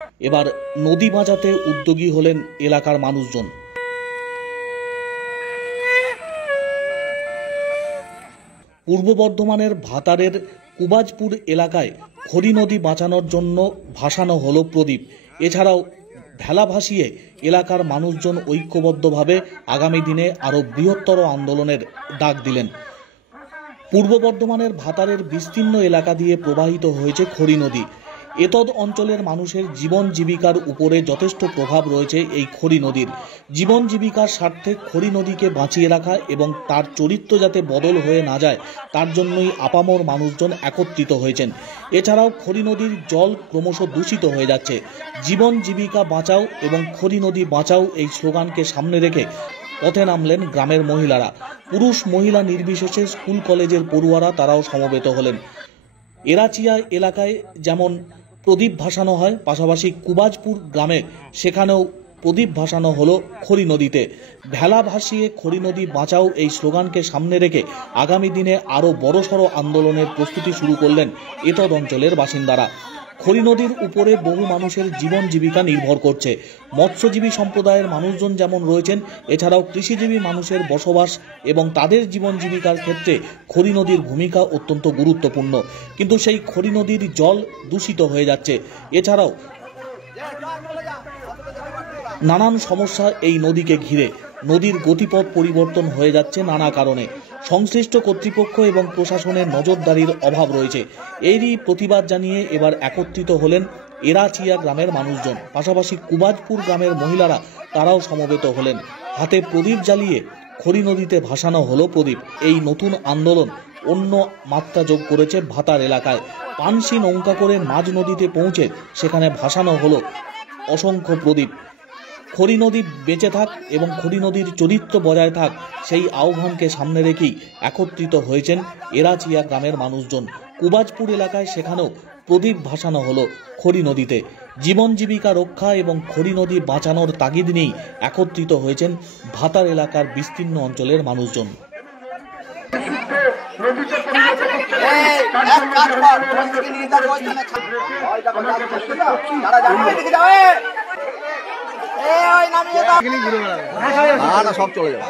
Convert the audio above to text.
এবার নদী বাঁচাতে উদ্যোগী হলেন এলাকার মানুষজন। পূর্ব বর্ধমানের ভাতারের কুবাজপুর এলাকায় খড়ি নদী বাঁচানোর জন্য ভাসানো হলো প্রদীপ। এছাড়াও ভেলা ভাসিয়ে এলাকার মানুষজন ঐক্যবদ্ধভাবে আগামী দিনে আরও বৃহত্তর আন্দোলনের ডাক দিলেন। পূর্ব বর্ধমানের ভাতারের বিস্তীর্ণ এলাকা দিয়ে প্রবাহিত হয়েছে খড়ি নদী। এতদ অঞ্চলের মানুষের জীবন জীবিকার উপরে যথেষ্ট প্রভাব রয়েছে এই খড়ি নদীর। জীবন জীবিকার স্বার্থে খড়ি নদীকে বাঁচিয়ে রাখা এবং তার চরিত্র যাতে বদল হয়ে না যায় তার জন্যই আপামর মানুষজন একত্রিত হয়েছেন। এছাড়াও খড়ি নদীর জল ক্রমশ দূষিত হয়ে যাচ্ছে। জীবন জীবিকা বাঁচাও এবং খড়ি নদী বাঁচাও এই স্লোগানকে সামনে রেখে পথে নামলেন গ্রামের মহিলারা। পুরুষ মহিলা নির্বিশেষে স্কুল কলেজের পড়ুয়ারা তারাও সমবেত হলেন। এরাচিয়া এলাকায় যেমন প্রদীপ ভাসানো হয়, পাশাপাশি কুবাজপুর গ্রামে সেখানেও প্রদীপ ভাসানো হলো খড়ি নদীতে। ভেলা ভাসিয়ে খড়ি নদী বাঁচাও এই স্লোগানকে সামনে রেখে আগামী দিনে আরও বড়সড় আন্দোলনের প্রস্তুতি শুরু করলেন এতদ অঞ্চলের বাসিন্দারা। খড়ি নদীর উপরে বহু মানুষের জীবন জীবিকা নির্ভর করছে। মৎস্যজীবী সম্প্রদায়ের মানুষজন যেমন রয়েছেন, এছাড়াও কৃষিজীবী মানুষের বসবাস এবং তাদের জীবন জীবিকার ক্ষেত্রে খড়ি নদীর ভূমিকা অত্যন্ত গুরুত্বপূর্ণ। কিন্তু সেই খড়ি নদীর জল দূষিত হয়ে যাচ্ছে। এছাড়াও নানান সমস্যা এই নদীকে ঘিরে। নদীর গতিপথ পরিবর্তন হয়ে যাচ্ছে নানা কারণে। সংশ্লিষ্ট কর্তৃপক্ষ এবং প্রশাসনের নজরদারির অভাব রয়েছে। এরই প্রতিবাদ জানিয়ে এবার একত্রিত হলেন এরাচিয়া গ্রামের মানুষজন। পাশাপাশি কুবাজপুর গ্রামের মহিলারা তারাও সমবেত হলেন। হাতে প্রদীপ জ্বালিয়ে খড়ি নদীতে ভাসানো হলো প্রদীপ। এই নতুন আন্দোলন অন্য মাত্রা যোগ করেছে ভাতার এলাকায়। পানসি নৌকা করে মাঝ নদীতে পৌঁছে সেখানে ভাসানো হলো অসংখ্য প্রদীপ। খড়ি নদী বেঁচে থাক এবং খড়ি নদীর চরিত্র বজায় থাক, সেই আহ্বানকে সামনে রেখেই একত্রিত হয়েছেন এরাচিয়া গ্রামের মানুষজন। কুবাজপুর এলাকায় সেখানেও প্রদীপ ভাসানো হলো খড়ি নদীতে। জীবন জীবিকা রক্ষা এবং খড়ি নদী বাঁচানোর তাগিদ নিয়েই একত্রিত হয়েছেন ভাতার এলাকার বিস্তীর্ণ অঞ্চলের মানুষজন। সব চলে যাবে।